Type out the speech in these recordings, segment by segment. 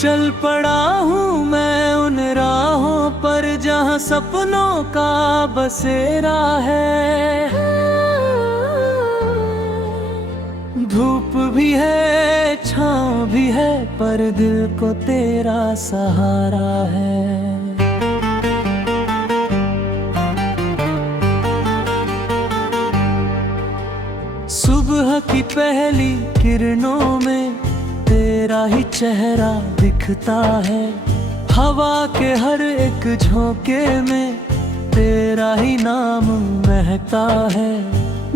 चल पड़ा हूँ मैं उन राहों पर जहाँ सपनों का बसेरा है। धूप भी है छाँव भी है पर दिल को तेरा सहारा है। सुबह की पहली किरणों में तेरा ही चेहरा दिखता है। हवा के हर एक झोंके में तेरा ही नाम महकता है।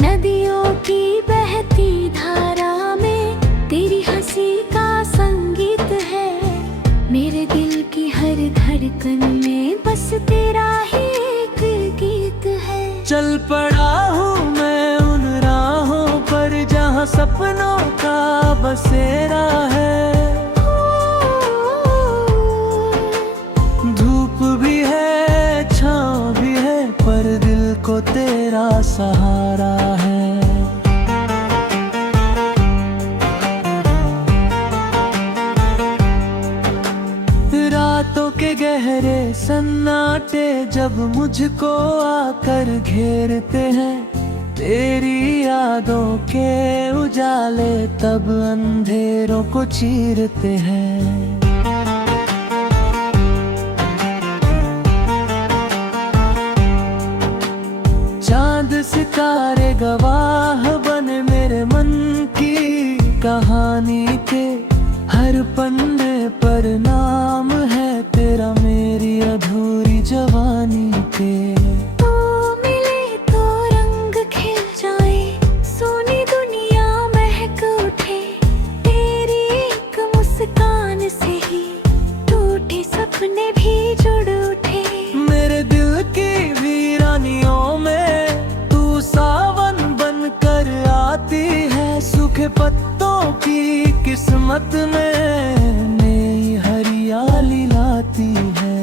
नदियों की बहती धारा में तेरी हंसी का संगीत है। मेरे दिल की हर धड़कन में बस तेरा ही एक गीत है। चल पड़ा हूँ मैं उन राहों पर जहाँ सपनों का बसेरा है। धूप भी है छाँव भी है पर दिल को तेरा सहारा है। रातों के गहरे सन्नाटे जब मुझको आकर घेरते हैं, तेरी यादों के उजाले तब अंधेरों को चीरते हैं। चांद सितारे गवाह बने मेरे मन की कहानी के। हर पन्ने पर नाम है तेरा मेरी अधूरी जवानी के। तो मिले तो रंग खिल जाए, सोनी दुनिया महक उठे। तेरी एक मुस्कान से ही टूटे सपने भी जुड़ उठे। मेरे दिल की वीरानियों में तू सावन बनकर आती है। सूखे पत्तों की किस्मत में नई हरियाली लाती है।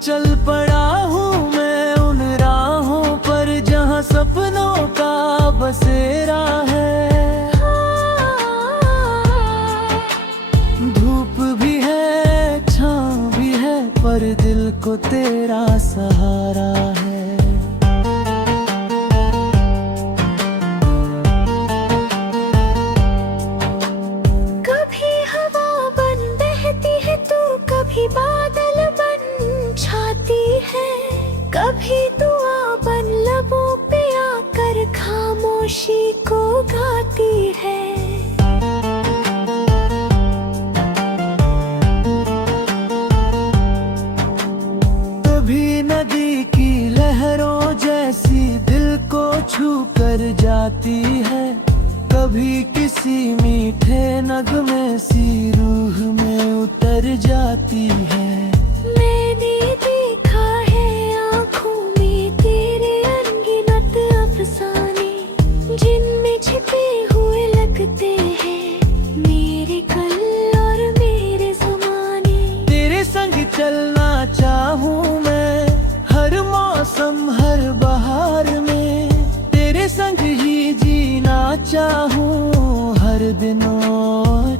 चल पड़ा हूँ मैं उन राहों पर जहाँ सपनों का बसेरा है। धूप भी है छाँव भी है पर दिल को तेरा सहारा है। कभी बादल बन छाती है, कभी दुआ बन लबों पे आकर खामोशी को गाती है। कभी नदी की लहरों जैसी दिल को छू कर जाती है। कभी किसी मीठे नगमे सी रूह में उतर जाती है। मैंने देखा है आँखों में तेरे अनगिनत अफसाने, जिनमें छिपे हुए लगते हैं मेरे कल और मेरे ज़माने। तेरे संग चलना चाहूँ मैं हर मौसम हर बहार में। तेरे संग ही जीना चाहूँ हर दिनों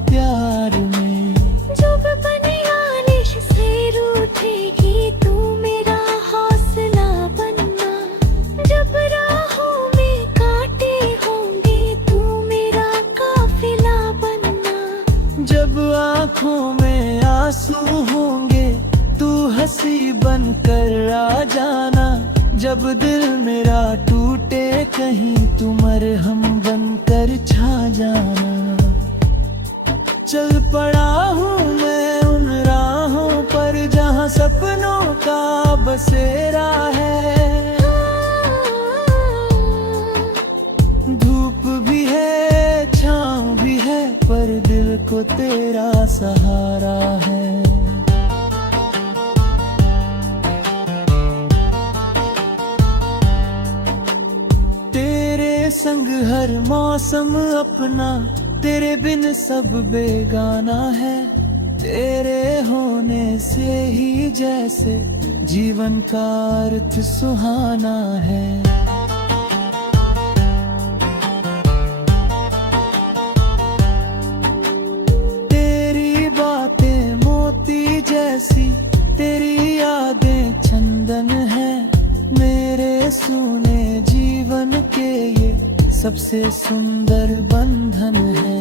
प्यार में। जब बनियानिश से रूठेगी तू मेरा हौसला बनना। जब राहों में कांटे होंगे तू मेरा काफिला बनना। जब आँखों में आंसू होंगे तू हंसी बनकर आ जाना। जब दिल मेरा टूटे कहीं तू मरहम बनकर छा जाना। चल पड़ा हूँ मैं उन राहों पर जहाँ सपनों का बसेरा है। धूप भी है छाँव भी है पर दिल को तेरा सहारा है। संग हर मौसम अपना, तेरे बिन सब बेगाना है। तेरे होने से ही जैसे जीवन का अर्थ सुहाना है। तेरी बात सबसे सुंदर बंधन है।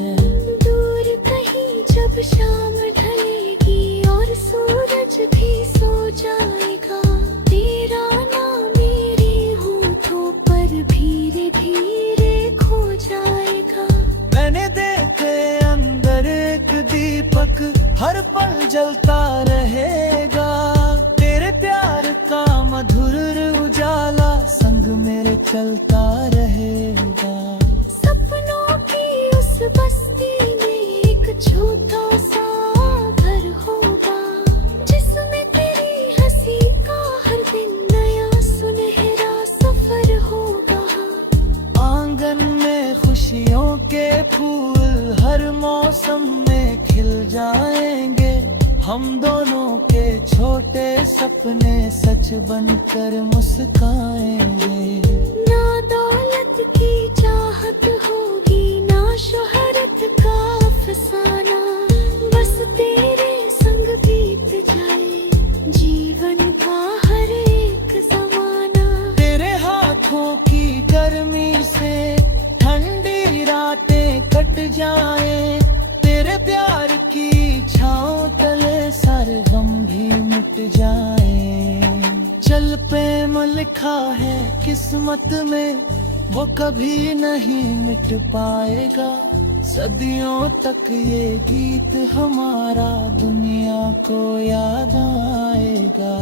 दूर कहीं जब शाम ढलेगी और सूरज भी सो जाएगा, तेरा नाम मेरे होठों पर धीरे धीरे खो जाएगा। मैंने देखे अंदर एक दीपक हर पल जलता रहेगा, तेरे प्यार का मधुर उजाला संग मेरे चलता रहेगा। सपनों की उस बस्ती में एक छोटा सा घर होगा, जिसमें तेरी हंसी का हर दिन नया सुनहरा सफर होगा। आंगन में खुशियों के फूल हर मौसम में खिल जाएंगे, हम दोनों के छोटे सपने सच बनकर मुस्काएंगे। ना दौलत की चाहत होगी, ना शोहरत का अफसाना, बस तेरे संग बीत जाए जीवन का हर एक जमाना। तेरे हाथों की गर्मी से ठंडी रातें कट जाए, तेरे प्यार की छाँव तले सारे गम भी मिट जाए। चल प्रेम लिखा है किस्मत में, वो कभी नहीं मिट पाएगा। सदियों तक ये गीत हमारा दुनिया को याद आएगा।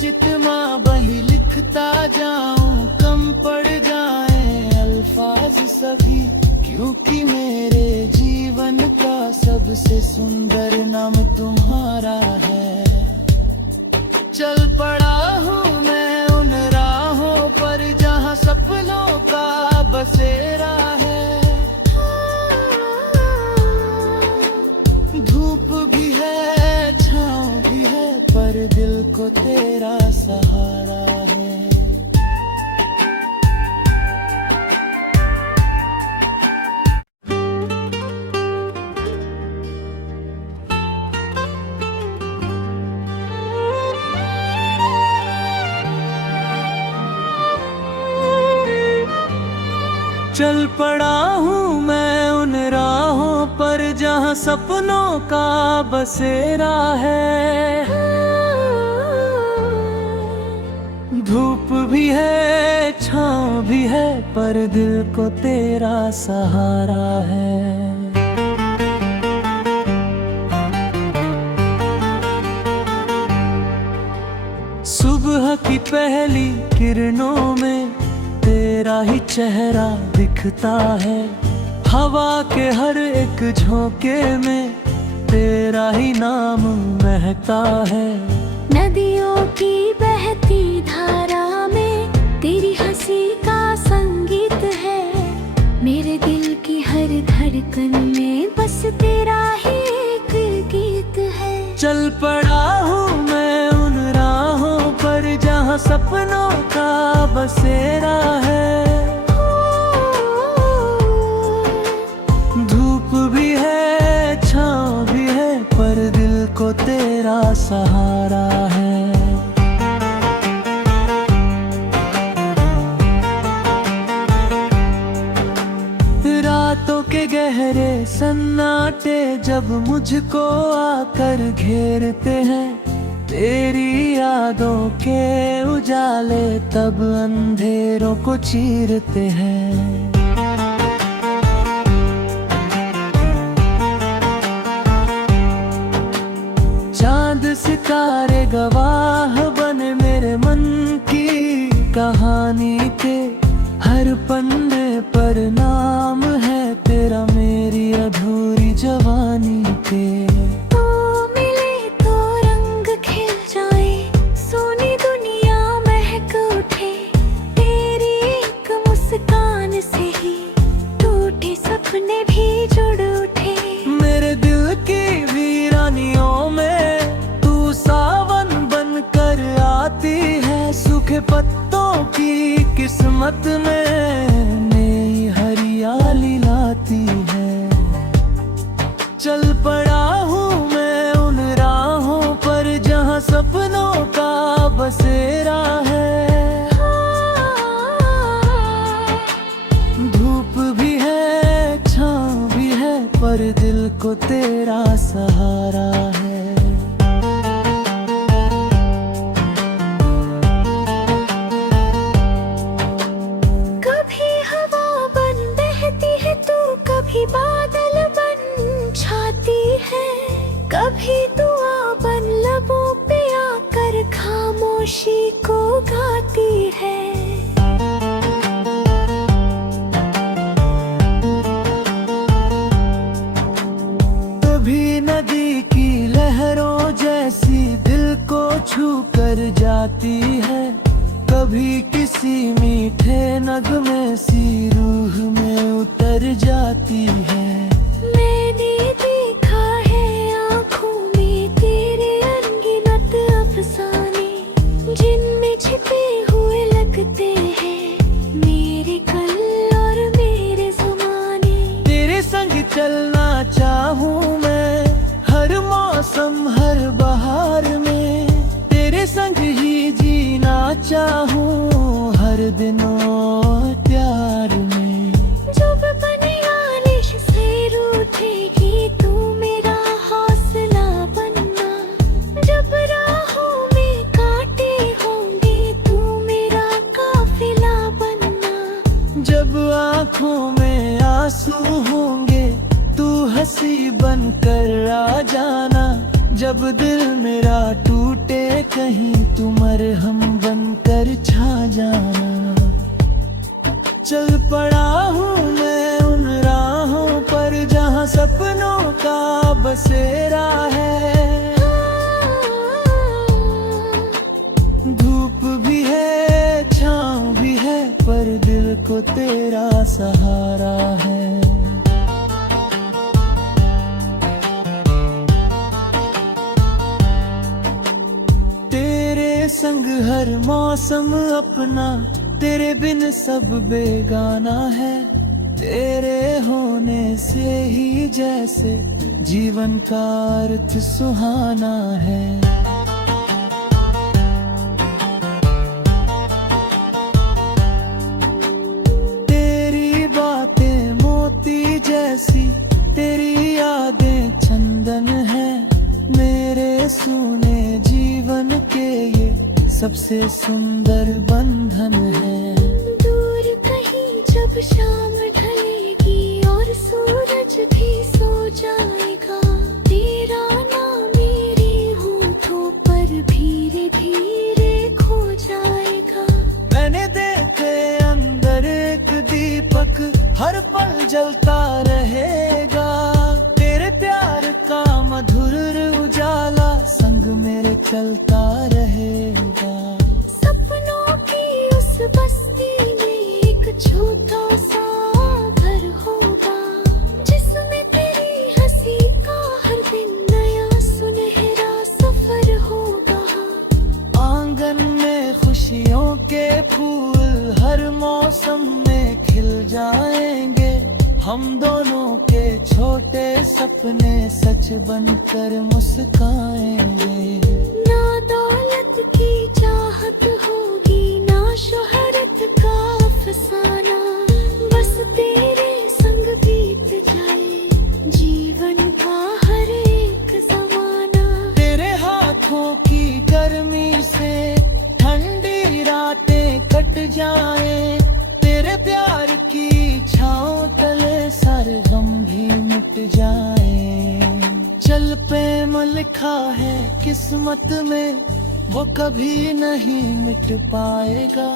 जितना बही लिखता जाऊं कम पड़ जाए अल्फाज सभी, क्योंकि मेरे जीवन का सबसे सुंदर नाम तुम्हारा है। चल पड़ा हूँ मैं उन राहों पर जहाँ सपनों का बसेरा है। धूप भी है छाँव भी है, पर दिल को तेरा सहारा है। चल पड़ा हूँ मैं उन राहों पर जहाँ सपनों का बसेरा है। धूप भी है छाँव भी है, पर दिल को तेरा सहारा है। सुबह की पहली किरणों में तेरा ही चेहरा दिखता है, हवा के हर एक झोंके में तेरा ही नाम महकता है। नदियों की बहती धारा में तेरी हंसी का संगीत है, मेरे दिल की हर धड़कन में बस तेरा ही एक गीत है। चल पड़ा हूँ मैं उन राहों पर जहाँ सपनों का बसेरा है। धूप भी है छाँव भी है, पर दिल को तेरा सहारा है। रातों के गहरे सन्नाटे जब मुझको आकर घेरते हैं, तेरी यादों के उजाले तब अंधेरों को चीरते हैं। चांद सितारे गवाह बने मेरे मन की कहानी के, हर पन्ने पर नाम है तेरा मेरी अधूरी जवानी के। तो मिले तो रंग खिल जाए, सोनी दुनिया महक उठे, तेरी एक मुस्कान से ही टूटे सपने भी जुड़ उठे। मेरे दिल की वीरानियों में तू सावन बनकर आती सूखे पत्तों की किस्मत में नई हरियाली लाती है। चल पड़ा हूँ मैं उन राहों पर जहाँ सपनों का बसेरा है। धूप भी है, छाँव भी है, पर दिल को तेरा सहारा है। कभी हवा बन बहती है तू, कभी बादल बन छाती है, कभी दुआ बन लबों पे आकर खामोशी को गाती है। कभी नदी की लहरों जैसी दिल को छू कर जाती है, कभी किसी मीठे नगमे सी रूह में उतर जाती है। मैंने देखा है आँखों में तेरे अनगिनत अफसाने, जिनमें छिपे हुए लगते हैं मेरे कल और मेरे ज़माने। तेरे संग चलना चाहूँ मैं हर मौसम हर बहार में, तेरे संग ही जीना चाहूँ हर दिनों प्यार में। जब बनियानिश से रूठेगी तू मेरा हौसला बनना, जब राहों में कांटे होंगे तू मेरा काफिला बनना। जब आँखों में आंसू होंगे तू हंसी बनकर आ जाना, जब दिल मेरा टूटे कहीं तू मरहम बनकर छा जाना। चल पड़ा हूँ मैं उन राहों पर जहाँ सपनों का बसेरा है। धूप भी है, छाँव भी है, पर दिल को तेरा सहारा है। संग हर मौसम अपना, तेरे बिन सब बेगाना है। तेरे होने से ही जैसे जीवन का अर्थ सुहाना है। तेरी बातें मोती जैसी, तेरी यादें चंदन है, मेरे सूने जीवन के ये सबसे सुंदर बंधन है। दूर कहीं जब शाम ढलेगी और सूरज भी सो जाएगा, तेरा नाम मेरी होठों पर धीरे धीरे खो जाएगा। मैंने देखे अंदर एक दीपक हर पल जलता रहेगा, तेरे प्यार का मधुर उजाला संग मेरे चलता रहेगा। सपनों की उस बस्ती में एक छोटा सा घर होगा, जिसमें तेरी हंसी का हर दिन नया सुनहरा सफर होगा। आंगन में खुशियों के फूल हर मौसम में खिल जाएंगे, हम दोनों के छोटे सपने सच बनकर मुस्काएंगे। ना दौलत की चाहत होगी ना शोहरत का अफसाना, बस तेरे संग बीत जाए जीवन का हर एक ज़माना। तेरे हाथों की गर्मी से ठंडी रातें कट जाए, तेरे प्यार की छाँव तले सारे गम भी मिट जाए। चल प्रेम लिखा है किस्मत में, वो कभी नहीं मिट पाएगा।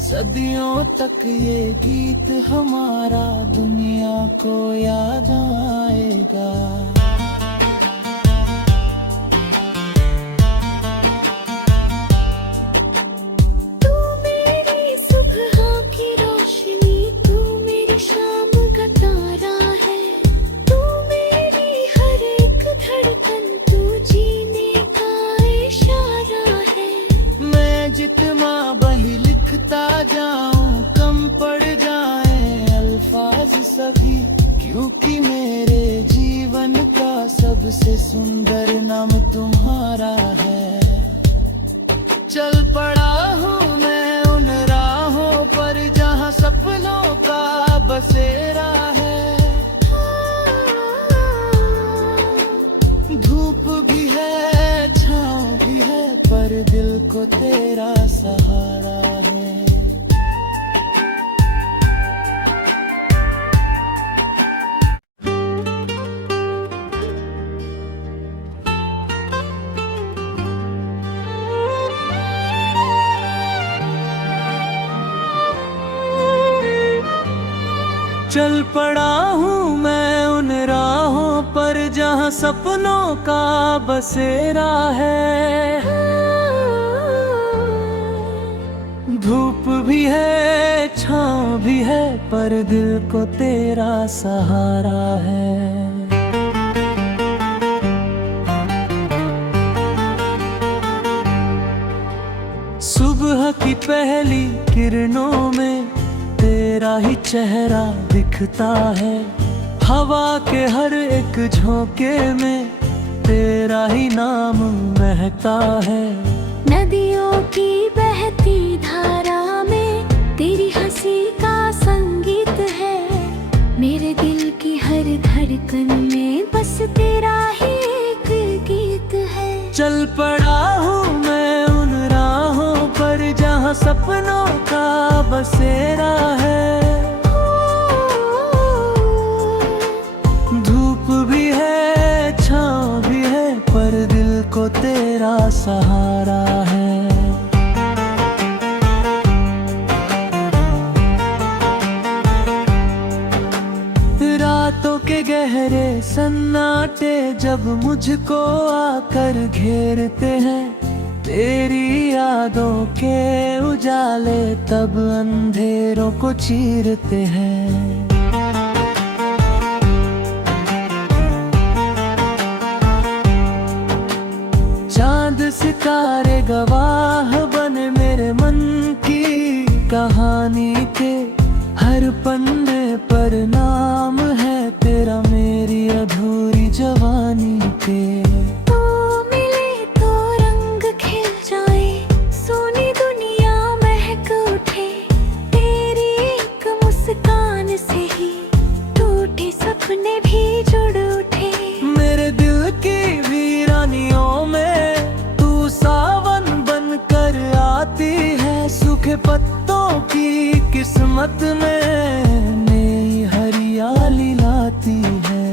सदियों तक ये गीत हमारा दुनिया को याद आएगा। जितना बही क्योंकि मेरे जीवन का सबसे सुंदर नाम तुम्हारा है। चल पड़ा हूँ मैं उन राहों पर जहाँ सपनों का बसेरा है। धूप भी है छाँव भी है पर दिल को तेरा सहारा है। चल पड़ा हूँ मैं उन राहों पर जहाँ सपनों का बसेरा है। धूप भी है छाँव भी है पर दिल को तेरा सहारा है। सुबह की पहली किरणों में तेरा ही चेहरा दिखता है। हवा के हर एक झोंके में तेरा ही नाम महकता है। नदियों की बहती धारा में तेरी हंसी का संगीत है। मेरे दिल की हर धड़कन में बस तेरा ही एक गीत है। चल पड़ा हूँ मैं उन राहों पर जहाँ सपनों का बसेरा है। धूप भी है छाँव भी है पर दिल को तेरा सहारा है। रातों के गहरे सन्नाटे जब मुझको आकर घेरते हैं, तेरी यादों के उजाले तब अंधेरों को चीरते हैं। चांद सितारे गवाह बने मेरे मन की कहानी के। हर पन्ने पर नाम है तेरा मेरी अधूरी जवानी के। तो मिले तो रंग खिल जाए, सोनी दुनिया महक उठे। तेरी एक मुस्कान से ही टूटे सपने भी जुड़ उठे। मेरे दिल की वीरानियों में तू सावन बनकर आती है। सूखे पत्तों की किस्मत में नई हरियाली लाती है।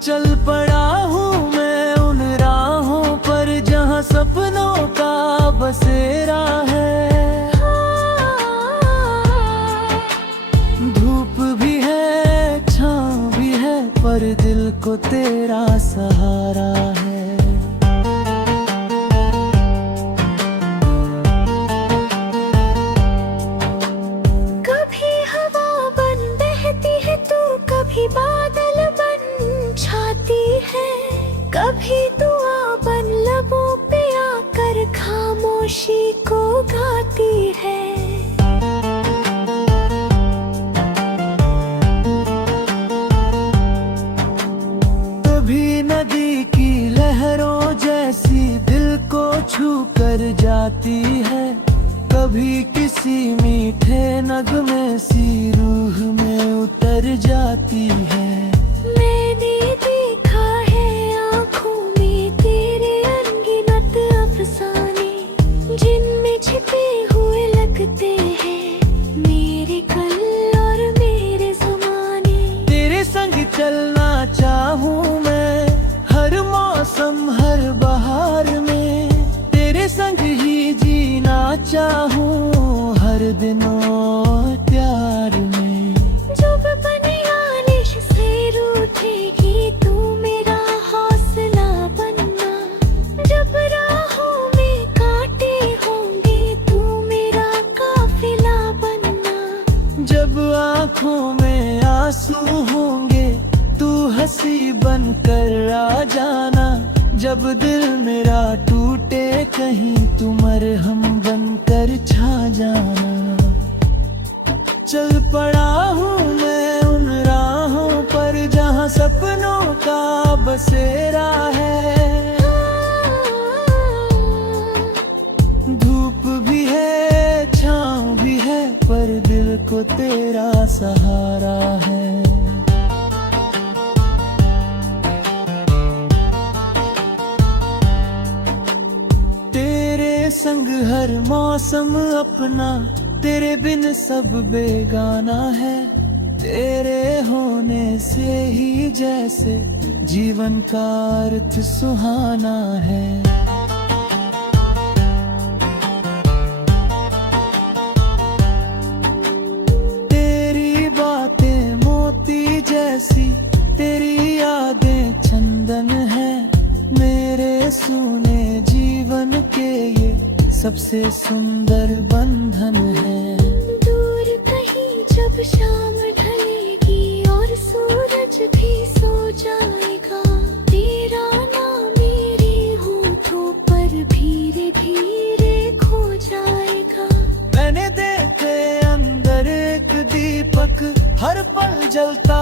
चल पड़ा हूँ मैं उन राहों पर जहाँ सपनों का बसेरा है। धूप भी है छाँव भी है पर दिल को तेरा सहारा है। कभी बादल बन छाती है, कभी दुआ बन लबों पे आकर खामोशी को गाती है। कभी नदी की लहरों जैसी दिल को छू कर जाती है। कभी किसी मीठे नगमे सी रूह में उतर जाती है। मैंने देखा है आँखों में तेरे अनगिनत अफसाने, जिनमें छिपे हुए लगते हैं मेरे कल और मेरे ज़माने। तेरे संग चलना चाहूँ मैं हर मौसम हर बहार में। तेरे संग ही जीना चाहूँ हर दिनों प्यार में। जब बनियानिश से रूठेगी तू मेरा हौसला बनना। जब राहों में कांटे होंगे तू मेरा काफिला बनना। जब आँखों में आंसू होंगे तू हंसी बनकर आ जाना। जब दिल मेरा टूटे कहीं तू मरहम बनकर छा जाना। चल पड़ा हूँ मैं उन सपनों का बसेरा है। धूप भी है छाँव भी है पर दिल को तेरा सहारा है। तेरे संग हर मौसम अपना, तेरे बिन सब बेगाना है। तेरे होने से ही जैसे जीवन का अर्थ सुहाना है। तेरी बातें मोती जैसी, तेरी यादें चंदन है। मेरे सुने जीवन के ये सबसे सुंदर बंधन है। दूर कहीं जब शाम ढलेगी और सूरज भी सो जाएगा, तेरा नाम मेरे होठों पर धीरे धीरे खो जाएगा। मैंने देखे अंदर एक दीपक हर पल जलता